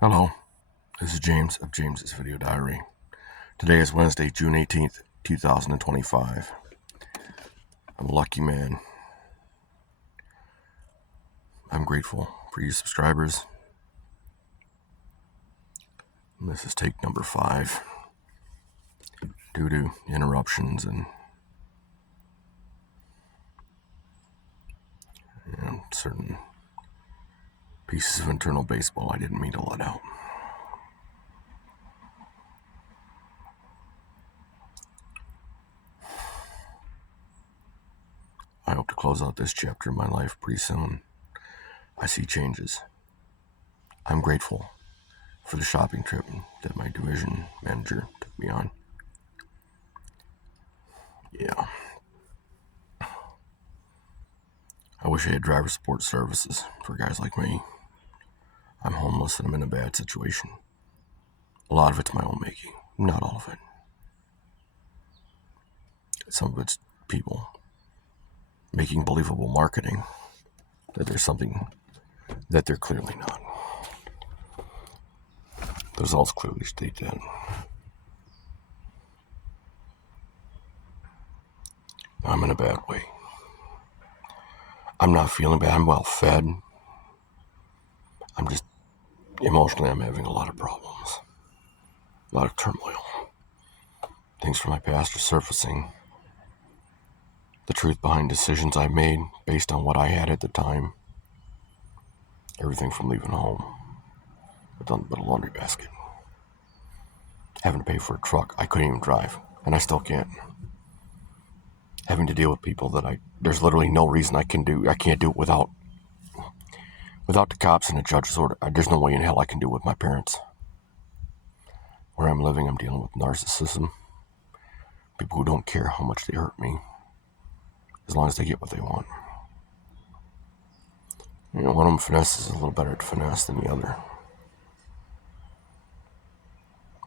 Hello, this is James of James's Video Diary. Today is Wednesday, June 18th, 2025. I'm a lucky man. I'm grateful for you subscribers. And this is take number 5. Due to interruptions and certain pieces of internal baseball I didn't mean to let out. I hope to close out this chapter of my life pretty soon. I see changes. I'm grateful for the shopping trip that my division manager took me on. Yeah. I wish I had driver support services for guys like me. I'm homeless and I'm in a bad situation. A lot of it's my own making. Not all of it. Some of it's people making believable marketing that there's something that they're clearly not. The results clearly state that. I'm in a bad way. I'm not feeling bad. I'm well fed. I'm just emotionally, I'm having a lot of problems. A lot of turmoil. Things from my past are surfacing. The truth behind decisions I made based on what I had at the time. Everything from leaving home with nothing but a laundry basket. Having to pay for a truck I couldn't even drive, and I still can't. Having to deal with people that there's literally no reason I can't do it without the cops and the judge's order. There's no way in hell I can do it with my parents. Where I'm living, I'm dealing with narcissism. People who don't care how much they hurt me, as long as they get what they want. One of them finesses is a little better at finesse than the other.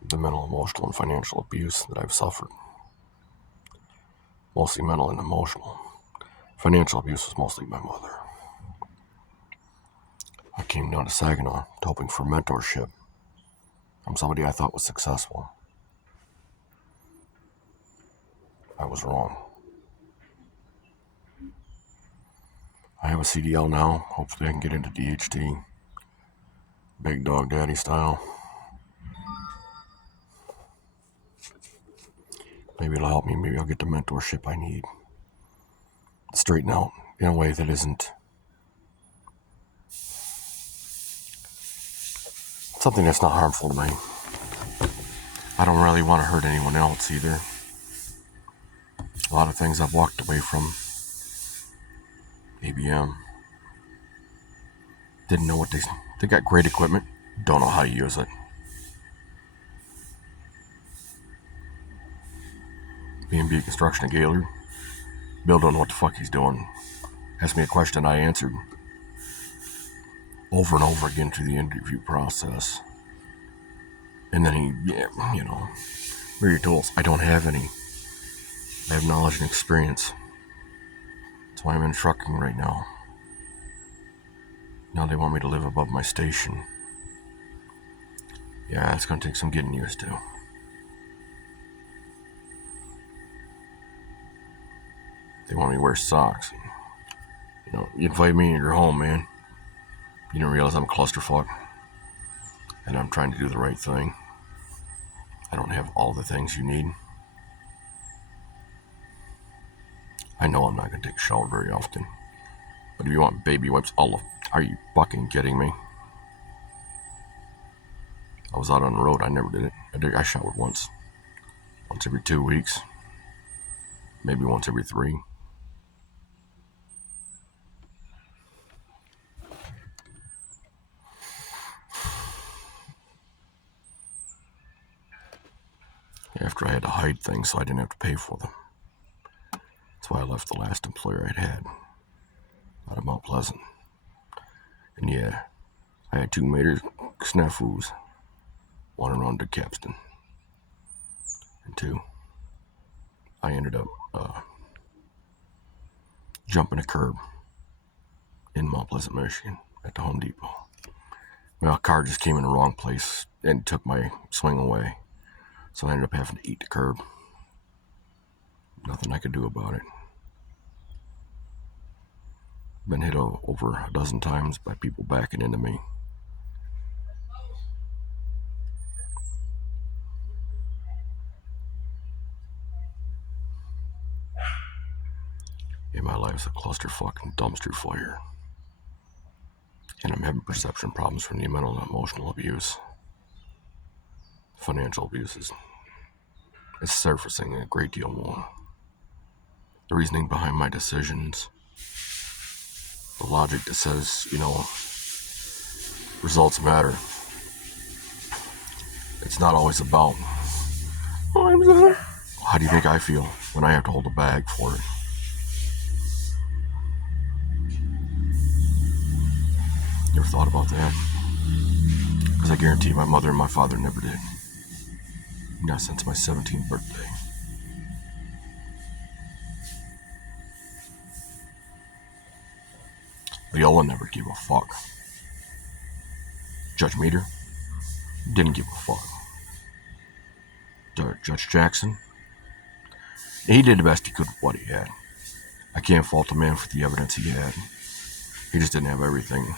The mental, emotional, and financial abuse that I've suffered. Mostly mental and emotional. Financial abuse was mostly my mother. I came down to Saginaw hoping for mentorship from somebody I thought was successful. I was wrong. I have a CDL now. Hopefully I can get into DHT. Big dog daddy style. Maybe it'll help me. Maybe I'll get the mentorship I need. Straighten out in a way that isn't something that's not harmful to me. I don't really want to hurt anyone else either. A lot of things I've walked away from. ABM. Didn't know what they got great equipment. Don't know how to use it. B&B Construction at Gaylord. Bill don't know what the fuck he's doing. Asked me a question I answered over and over again through the interview process. And then where are your tools? I don't have any. I have knowledge and experience. That's why I'm in trucking right now. Now they want me to live above my station. Yeah, it's going to take some getting used to. They want me to wear socks. You invite me in your home, man. You don't realize I'm a clusterfuck. And I'm trying to do the right thing. I don't have all the things you need. I know I'm not going to take a shower very often. But if you want baby wipes, are you fucking kidding me? I was out on the road. I never did it. I showered once every 2 weeks. Maybe once every 3. After I had to hide things so I didn't have to pay for them. That's why I left the last employer I'd had out of Mount Pleasant. And yeah, I had 2 major snafus. One around to Capstan. And 2, I ended up jumping a curb in Mount Pleasant, Michigan at the Home Depot. Well, a car just came in the wrong place and took my swing away. So I ended up having to eat the curb. Nothing I could do about it. Been hit over a dozen times by people backing into me. And my life's a clusterfuck and dumpster fire. And I'm having perception problems from the mental and emotional abuse. Financial abuse is surfacing a great deal more. The reasoning behind my decisions, the logic that says, results matter. It's not always about, how do you think I feel when I have to hold a bag for it? You ever thought about that? Because I guarantee my mother and my father never did. Not since my 17th birthday. Viola never gave a fuck. Judge Meter didn't give a fuck. Judge Jackson, he did the best he could with what he had. I can't fault the man for the evidence he had. He just didn't have everything.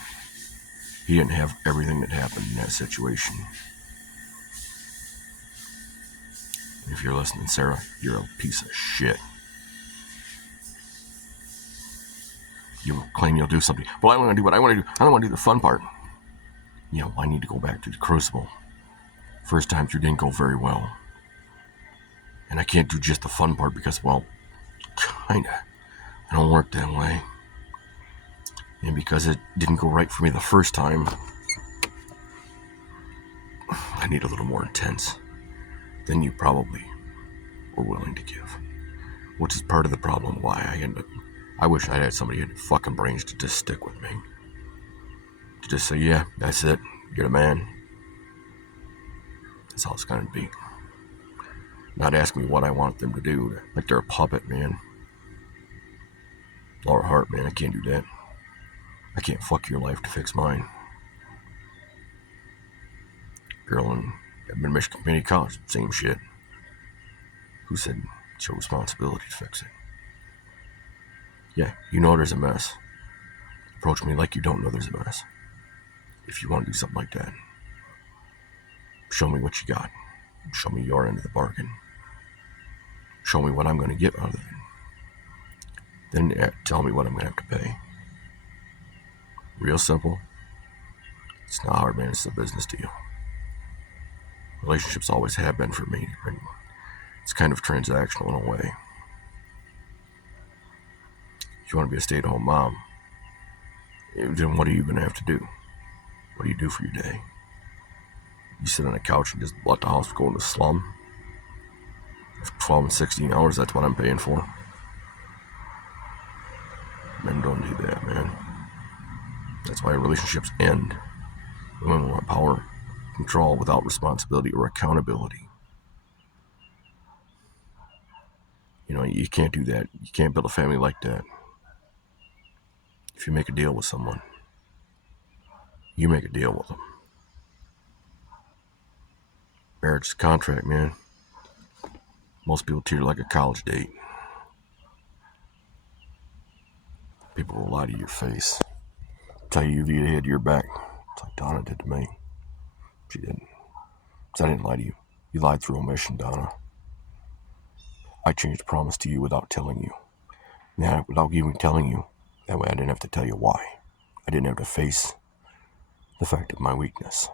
He didn't have everything that happened in that situation. If you're listening, Sarah, you're a piece of shit. You claim you'll do something. Well, I want to do what I want to do. I don't want to do the fun part. I need to go back to the crucible. First time through didn't go very well. And I can't do just the fun part because, kinda. I don't work that way. And because it didn't go right for me the first time, I need a little more intense than you probably were willing to give. Which is part of the problem why I wish I had somebody who had fucking brains to just stick with me. To just say, yeah, that's it. You're the man. That's all it's gonna be. Not ask me what I want them to do. Like they're a puppet, man. Laura Hart, man, I can't do that. I can't fuck your life to fix mine. Girl in Michigan Community College, same shit. Who said it's your responsibility to fix it? Yeah, you know there's a mess. Approach me like you don't know there's a mess. If you want to do something like that, show me what you got. Show me your end of the bargain. Show me what I'm going to get out of it. Then tell me what I'm going to have to pay. Real simple. It's not hard, man. It's a business deal. Relationships always have been for me. It's kind of transactional in a way. If you want to be a stay-at-home mom, then what are you going to have to do? What do you do for your day? You sit on a couch and just let the house go in the slum? For 12 and 16 hours, that's what I'm paying for. Men don't do that, man. That's why relationships end. Women want power, control without responsibility or accountability. You can't do that. You can't build a family like that. If you make a deal with someone, you make a deal with them. Marriage is a contract, man. Most people treat it like a college date. People will lie to your face. Tell you you had your back. It's like Donna did to me. She didn't. Because I didn't lie to you. You lied through omission, Donna. I changed a promise to you without telling you. Now, without even telling you. That way I didn't have to tell you why. I didn't have to face the fact of my weakness.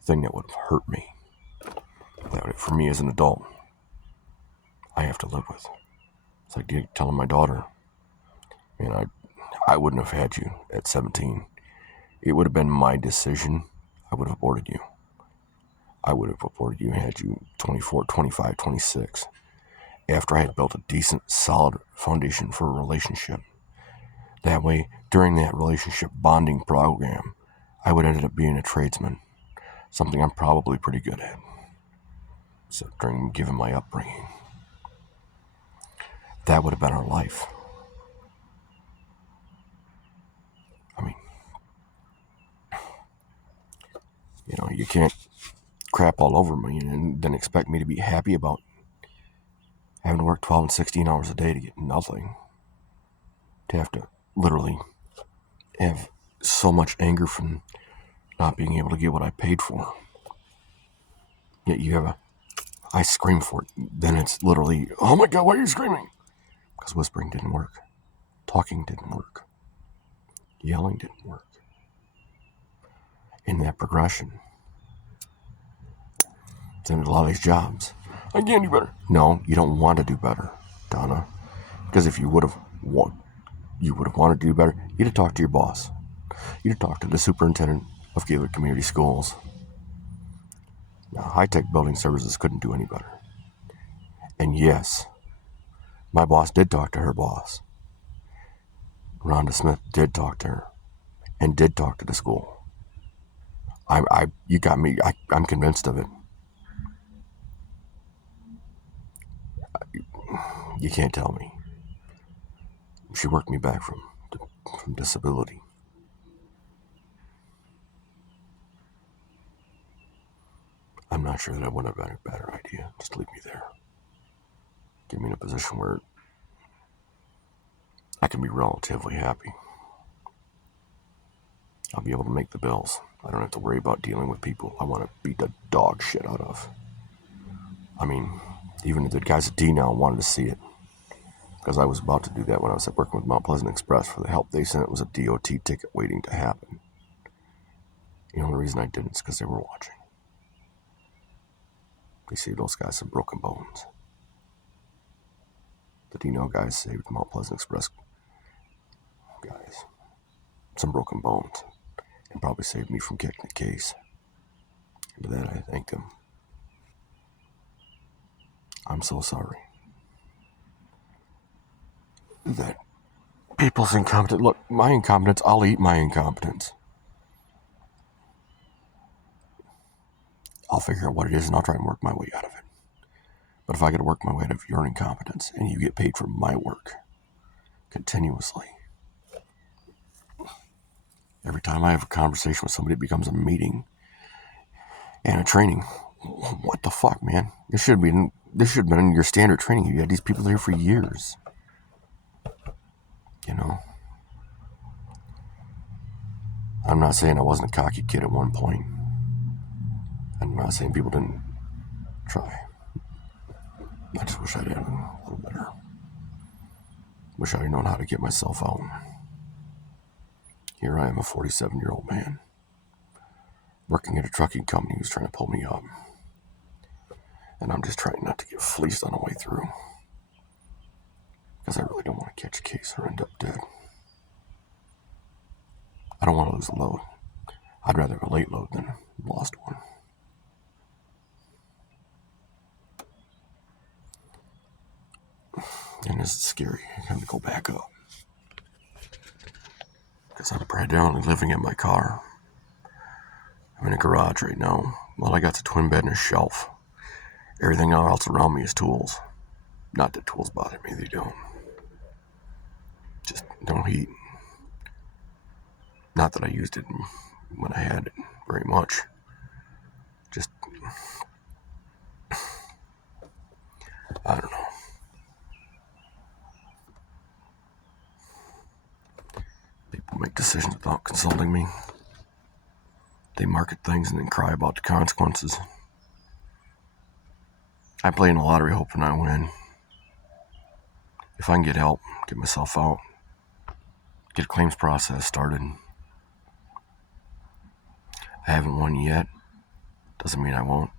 The thing that would have hurt me. That for me as an adult, I have to live with. It's like telling my daughter, man, I wouldn't have had you at 17. It would have been my decision. I would have aborted you. I would have aborted you and had you 24, 25, 26. After I had built a decent, solid foundation for a relationship. That way, during that relationship bonding program, I would end up being a tradesman. Something I'm probably pretty good at. So given my upbringing. That would have been our life. I mean, You can't crap all over me and then expect me to be happy about having to work 12 and 16 hours a day to get nothing. To have to literally have so much anger from not being able to get what I paid for. Yet I scream for it. Then it's literally, oh my God, why are you screaming? Because whispering didn't work. Talking didn't work. Yelling didn't work. In that progression, then a lot of these jobs, I can't do better. No, you don't want to do better, Donna. Because if you would have wanted to do better, you'd have talked to your boss. You'd have talked to the superintendent of Gaylord Community Schools. Now, high-tech building services couldn't do any better. And yes, my boss did talk to her boss. Rhonda Smith did talk to her and did talk to the school. You got me. I'm convinced of it. You can't tell me. She worked me back from disability. I'm not sure that I would have been a better idea. Just leave me there. Get me in a position where I can be relatively happy. I'll be able to make the bills. I don't have to worry about dealing with people I want to beat the dog shit out of. I mean, even the guys at D-Now wanted to see it. Because I was about to do that when I was working with Mount Pleasant Express for the help they sent. It was a DOT ticket waiting to happen. The only reason I didn't is because they were watching. They saved those guys some broken bones. The D-Now guys saved Mount Pleasant Express guys some broken bones. And probably saved me from kicking the case. And for that, I thank them. I'm so sorry that people's incompetence. Look, my incompetence, I'll eat my incompetence. I'll figure out what it is and I'll try and work my way out of it. But if I got to work my way out of your incompetence and you get paid for my work continuously, every time I have a conversation with somebody, it becomes a meeting and a training. What the fuck, man? This should have been in your standard training. You had these people there for years. I'm not saying I wasn't a cocky kid at one point. I'm not saying people didn't try. I just wish I'd had a little better. Wish I'd known how to get myself out. Here I am, a 47-year-old man, working at a trucking company who's trying to pull me up. And I'm just trying not to get fleeced on the way through. Because I really don't want to catch a case or end up dead. I don't want to lose a load. I'd rather have a late load than a lost one. And it's scary. I have to go back up. Because I'm primarily living in my car. I'm in a garage right now. All I got's a twin bed and a shelf. Everything else around me is tools. Not that tools bother me, they don't. Just don't heat. Not that I used it when I had it very much. Just, I don't know. People make decisions without consulting me. They market things and then cry about the consequences. I play in the lottery hoping I win. If I can get help, get myself out, get a claims process started. I haven't won yet. Doesn't mean I won't.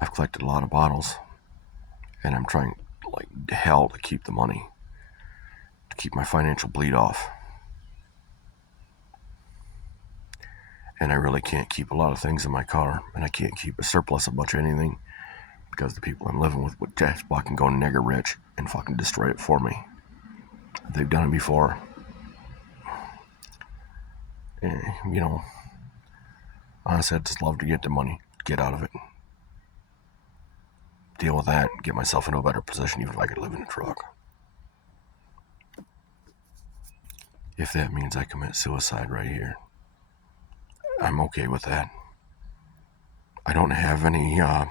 I've collected a lot of bottles. And I'm trying like hell to keep the money. To keep my financial bleed off. And I really can't keep a lot of things in my car. And I can't keep a surplus of much of anything. Because the people I'm living with would just fucking go nigger rich and fucking destroy it for me. They've done it before. And, honestly, I'd just love to get the money, get out of it, deal with that, get myself into a better position, even if I could live in a truck. If that means I commit suicide right here, I'm okay with that. I don't have any, I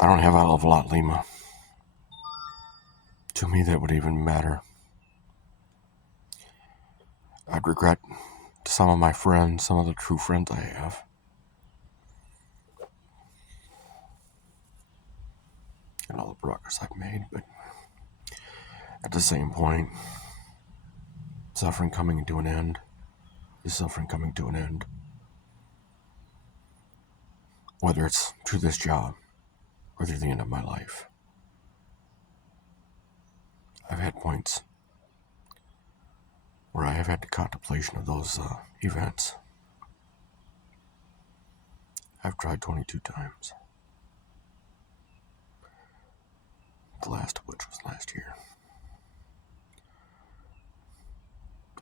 don't have a hell of a lot, Lima. To me, that would even matter. I'd regret some of my friends, some of the true friends I have. And all the progress I've made, but at the same point, suffering coming to an end is suffering coming to an end. Whether it's through this job or through the end of my life. I've had points where I have had the contemplation of those events. I've tried 22 times. The last of which was last year.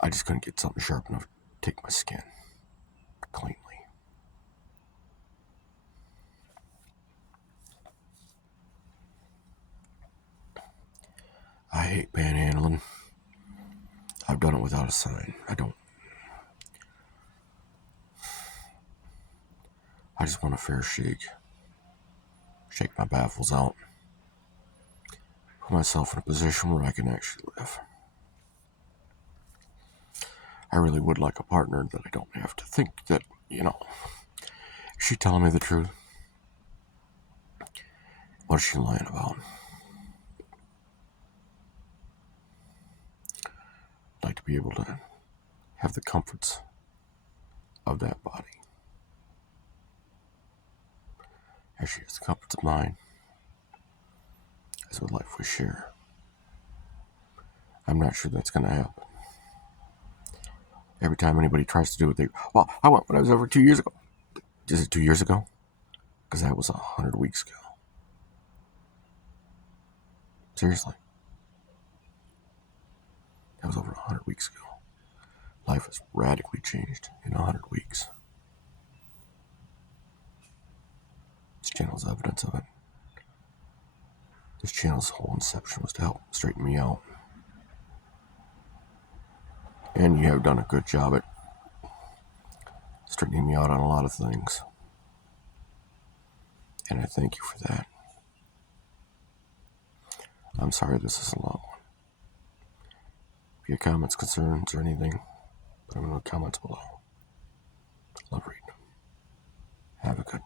I just couldn't get something sharp enough to take my skin cleanly. I hate panhandling. I've done it without a sign. I just want a fair shake. Shake my baffles out. Put myself in a position where I can actually live. I really would like a partner that I don't have to think that, is she telling me the truth? What is she lying about? I'd like to be able to have the comforts of that body. As she has the comforts of mine. As with life we share. I'm not sure that's going to happen. Every time anybody tries to do it, I went when I was over 2 years ago. Is it 2 years ago? Because that was 100 weeks ago. Seriously. That was over 100 weeks ago. Life has radically changed in 100 weeks. This channel's evidence of it. This channel's whole inception was to help straighten me out. And you have done a good job at straightening me out on a lot of things. And I thank you for that. I'm sorry this is a long one. If you have comments, concerns, or anything, put them in the comments below. Love reading them. Have a good